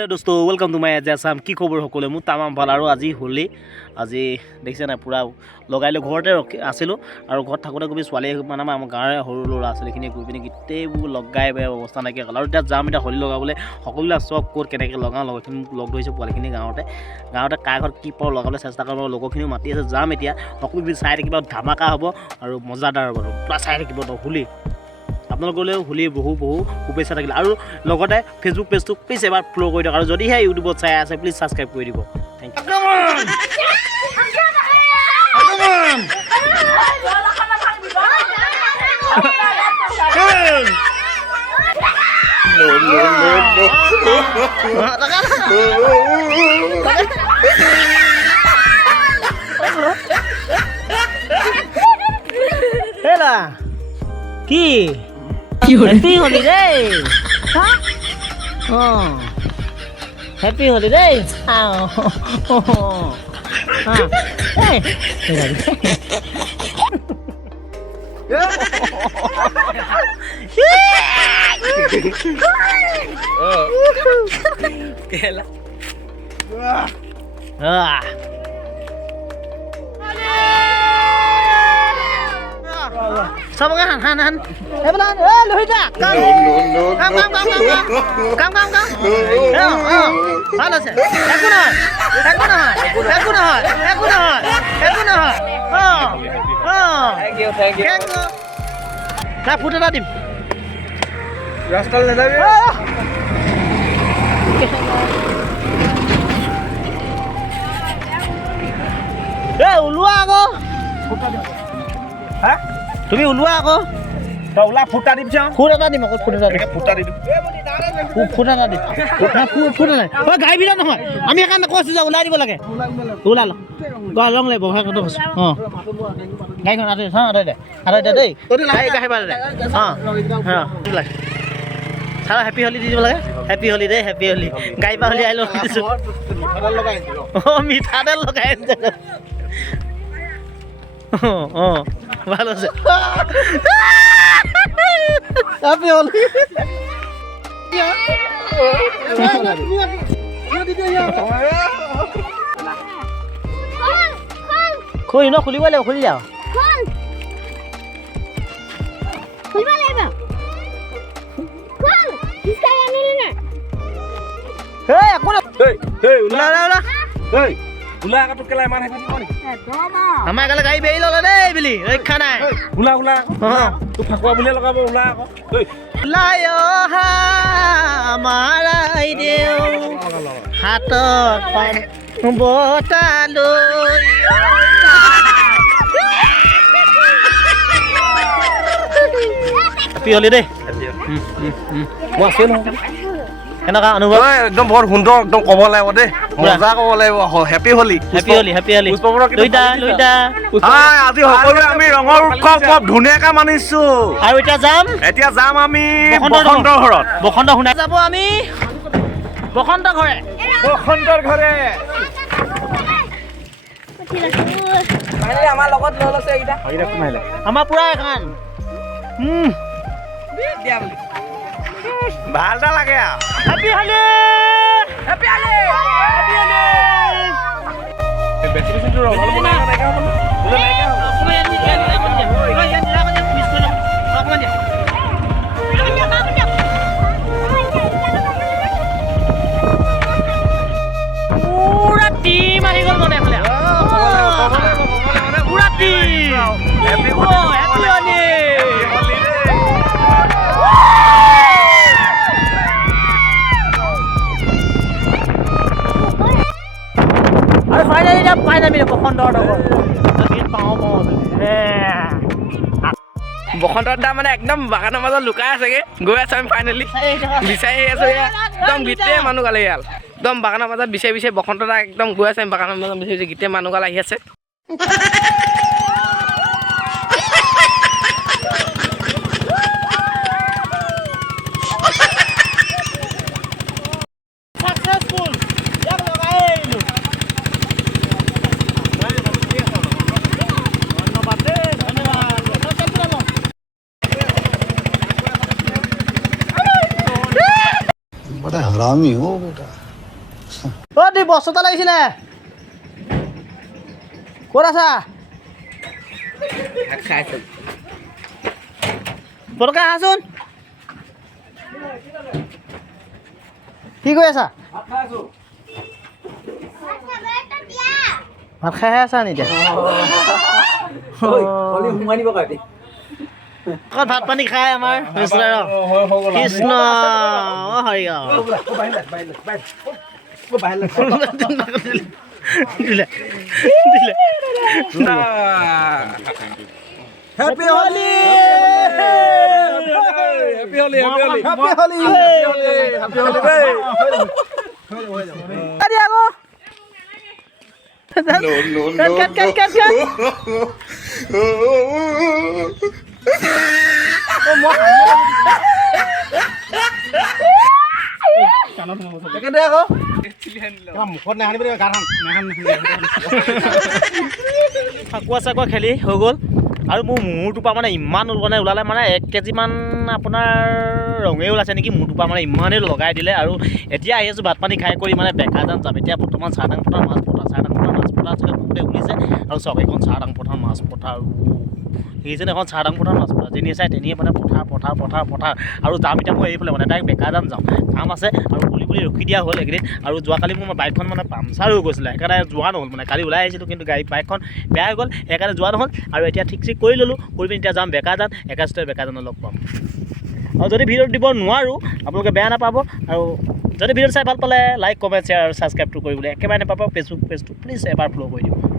Hello दोस्तों welcome to my एजाम की खबर सकले मोर तामाम भल और आज होली आज देखिसे ना पूरा लगाई लो घरते आसिलो और घर थकोते गई छाली মানে आम गाँव सर लड़ा छालीखिए गई पिने गोटेबूर लगाई अवस्था नाइकिया और इतना जाम इतना होली लगाबले सकलोले सब कत के लगाओ लगरखिनि लग धरिছে पोवालिखिनि गाँवते कार घर कि पाओ लगाबले चेष्टा कर लगरखिनिও माति আছে जाम এতিয়া सकलो चाই থাকিব धामाका हब और मजादार हब पूरा चाই থাকিব होली आपलोगों होली बहु शुभेच्छा থাকিলে और लगते फेसबुक पेजटो प्लिज एबार फलो कर दियक और यदि यूट्यूबत चाই আছে प्लिज सबसक्राइब कर दी thank you happy holiday happy holiday सब हान ए बला ए लोहिता काम ভালো আছে একো নহয় থ্যাংক ইউ তা ফুটা দিম রাস্তাল না যাবি এ উলুয়া আগো ফুটা দিম হ্যাঁ তুমি উলুৱা আকৌ তো ওলা ফুটা দিম চাও ফুট এটা দিম আকৌ ফুট এটা দিম ফুটা দিম ফুট এটা দিম ফুট নাই ও গাই বিলা নহয় আমি একান কৈছো যে ওলাই দিব লাগে ওলা ল গলং লে বহা কত কৈছো গাইখন আতে হা আতে দেই গাই গাইবা দে হ্যাঁ সারা হ্যাপি হোলি দি দিব লাগে হ্যাপি হোলি দে হ্যাপি হোলি গাইবা হোলি আইলো দিছো মিঠাতেল লগাই দিও ও মিঠাতেল লগাই দিও ভালো আছে হ্যাপি হোলি খুলি ন খুলিব লাগিব খুলি যাও খুলিব লাগিব কিসকা আনিলি না হে কোন হে উলা হে উলা আগত কেলা মান হেবি কোনি আমাৰ গালে গাই বেই ললে দেই বিলি ৰক্ষা নাই উলা তু ফাকুৱা বুলে লগাব উলা আকৌ উলায় হা আমাৰ আইদেউ হাতত পান বটালৈ হ্যাপি হলিডে মই আছে নহয় কেনেকা অনুভৱ একদম বৰ সুন্দৰ একদম ক'ব লাগিব দেই মজা ক'ব লাগিব হেপি হলি লইটা আজি সকলোৱে আমি ৰঙৰ উৎসৱ খুব ধুনীয়াকৈ মানিছো আৰু এতিয়া যাম আমি বসন্তৰ ঘৰত বসন্ত শুনা যাব আমি বসন্তৰ ঘৰে আমাৰ লগত লৈ লৈছে এইটা আমাৰ পুৰা এখন ভালটা লাগে হ্যাপি হলি বেছি বেছি ৰঙৰ বনাই নাইকা হ'ব বোলে নাইকা হ'ব পুৰা টিম আহি গ'ল মানে এফালে পুৰা টিম হেপি হলি আৰু ফাইনালি যাম ফাইনালি বসন্তৰ গীত পাওঁ বসন্তৰ দাম মানে একদম বাগানৰ মাজত লুকাই আছেগে গৈ আছো আমি ফাইনেলি বিচাৰি আছো একদম গীতে মানুহ গালে ইয়াল একদম বাগানৰ মাজত বিচাৰি বসন্ত দা একদম গৈ আছে আমি বাগানৰ মাজত বিচাৰি গীতে মানুহ গাল আহি আছে बड़ा हरामी हो बेटा। অ' দি বস্তু এটা লাগিছিলে ক'ত আছা পটককৈ আহাচোন কি কৰি আছা ভাত খাইহে আছা নি এতিয়া অকল ভাত পানী খাই আমাৰ কৃষ্ণ হৰি দিলে দিলে happy Holi happy Holi happy Holi happy Holi happy Holi আরে আগো no cut ফাকুৱা চাকুৱা খেলি হৈ গ'ল আৰু মোৰ মূৰটোৰ পৰা মানে ইমান মানে ওলালে মানে 1 কেজিমান আপোনাৰ ৰঙে ওলাইছে নেকি মূৰটোৰ পৰা মানে ইমানেই লগাই দিলে আৰু এতিয়া আহি আছোঁ ভাত পানী খাই কৰি মানে বেকাজান যাম এতিয়া বৰ্তমান চাৰডাং পথাৰ মাছ পথাৰ আছিলে বহুতে উলিছে আৰু চব এখন চাৰডাং পথাৰ মাছ পথাৰ সেইজনে এখন চাৰডাং পথাৰ মাছ পথাৰ যেনিয়ে চাই তেনিয়ে মানে পথাৰ আৰু যাম এতিয়া মই এইফালে মানে ডাইৰেক্ট বেকাজান যাম কাম আছে আৰু বুলি ৰখি দিয়া হ'ল এইকেইদিন আৰু যোৱাকালি মোৰ বাইকখন মানে পামচাৰ হৈ গৈছিলে সেইকাৰণে যোৱা নহ'ল মানে কালি ওলাই আহিছিলোঁ কিন্তু বাইকখন বেয়া হৈ গ'ল সেইকাৰণে যোৱা নহ'ল আৰু এতিয়া ঠিক কৰি ল'লোঁ কৰি পিনি এতিয়া যাম বেকাজান 21 বেকাজানত লগ পাম আৰু যদি ভিডিঅ' দিব নোৱাৰোঁ আপোনালোকে বেয়া নাপাব আৰু যদি ভিডিঅ' চাই ভাল পালে লাইক কমেণ্ট শ্বেয়াৰ আৰু ছাবস্ক্ৰাইবটো কৰিবলৈ একেবাৰে নাপাব ফেচবুক পেজটো প্লিজ এবাৰ ফ'ল' কৰি দিব